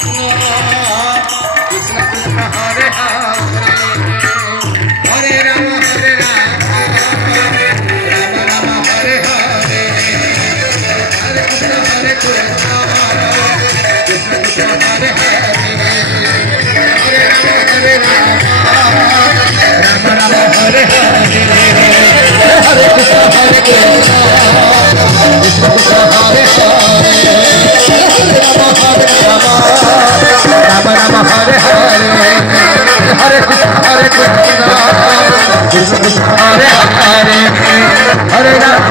कृष्ण कृष्ण हरे हरे राम राम राम हरे हरे हरे कृष्ण कृष्ण कृष्ण हरे हरे हरे राम राम हरे हरे हरे कृष्ण कृष्ण कृष्ण हरे हरे राम राम हरे हरे हरे कृष्ण कृष्ण कृष्ण हरे हरे हरे राम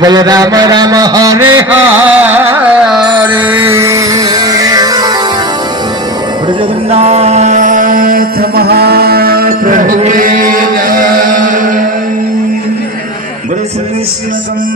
बोल राम राम हरे हरे जगन्नाथ महाप्रभु बोले श्री कृष्ण